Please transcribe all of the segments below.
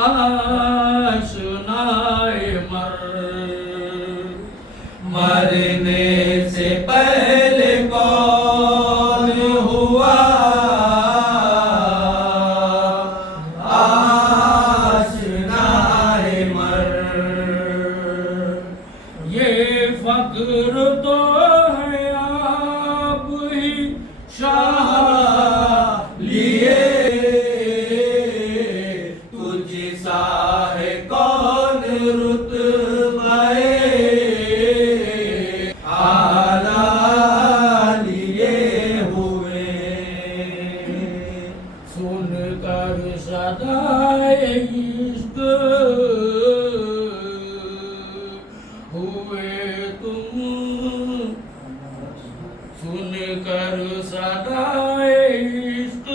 आशनाए मरने से पहले कौन हुआ आशनाए मर। ये फक्र तो है आप ही शाह लिए तुझ सा है कौन रुतबाए आला लिए हुए। सुनकर सदाए इश्क हुए तुम, सुनकर सदाए इश्क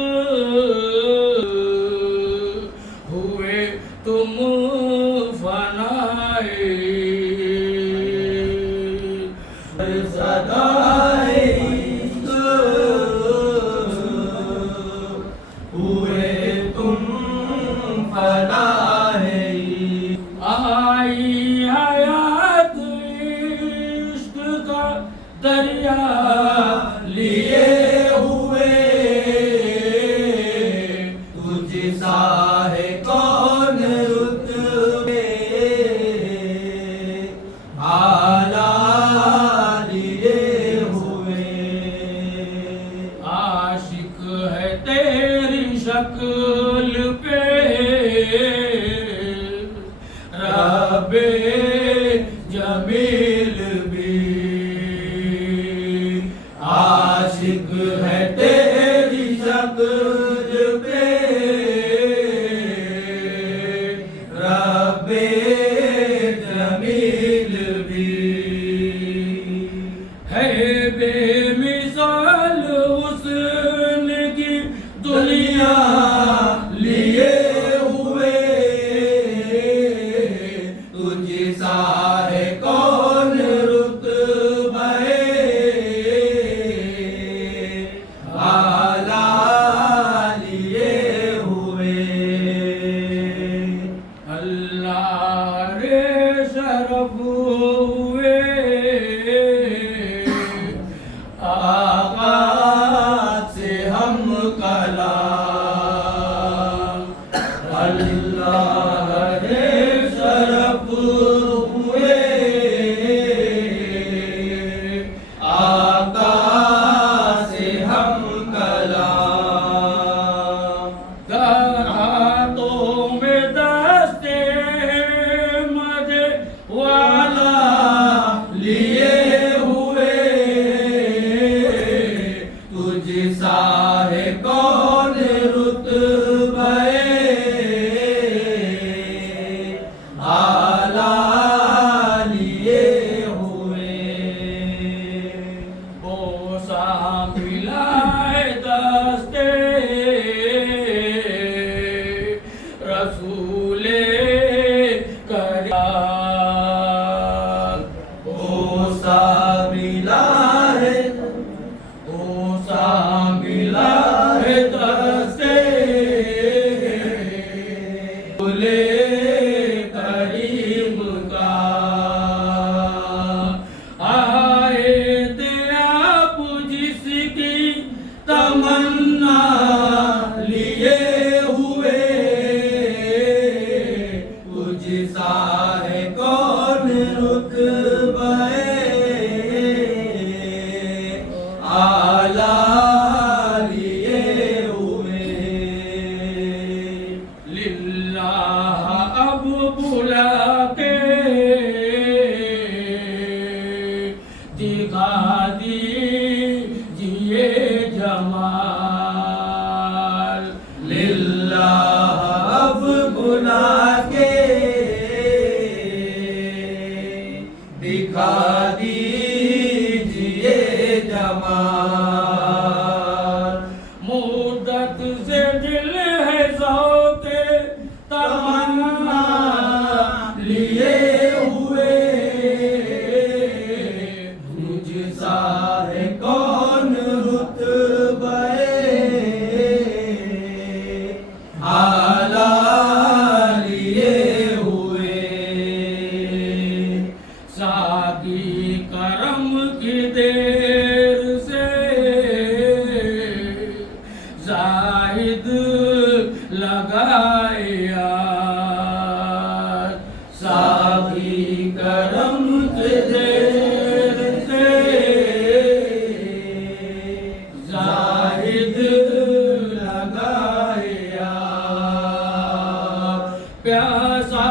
हुए तुम फनाए। सदाए इश्क हुए तुम फनाए। आई हयात इश्क का दरिया लिए हुए तुझ सा है कौन रुतबे आला लिए हुए। आशिक है तेरी शक्ल पे रब्बे जमील भी, आशिक है तेरी शक्ल पे रब्बे जमील भी। है बेमिसाल हुस्न की दुनिया लिए हुए तुझ सा है कौन रुतबे आला लिए हुए। अल्लाह रे शरफ हुए आका से हम कलाम। अल्लाह रे शरफ हुए आका से हम कलाम। हाथों में दस्ते मजे वाला लिए हुए तुझ सा है कौन रुतबे लगाया साथी करम से देर से जाहिद लगाया प्यासा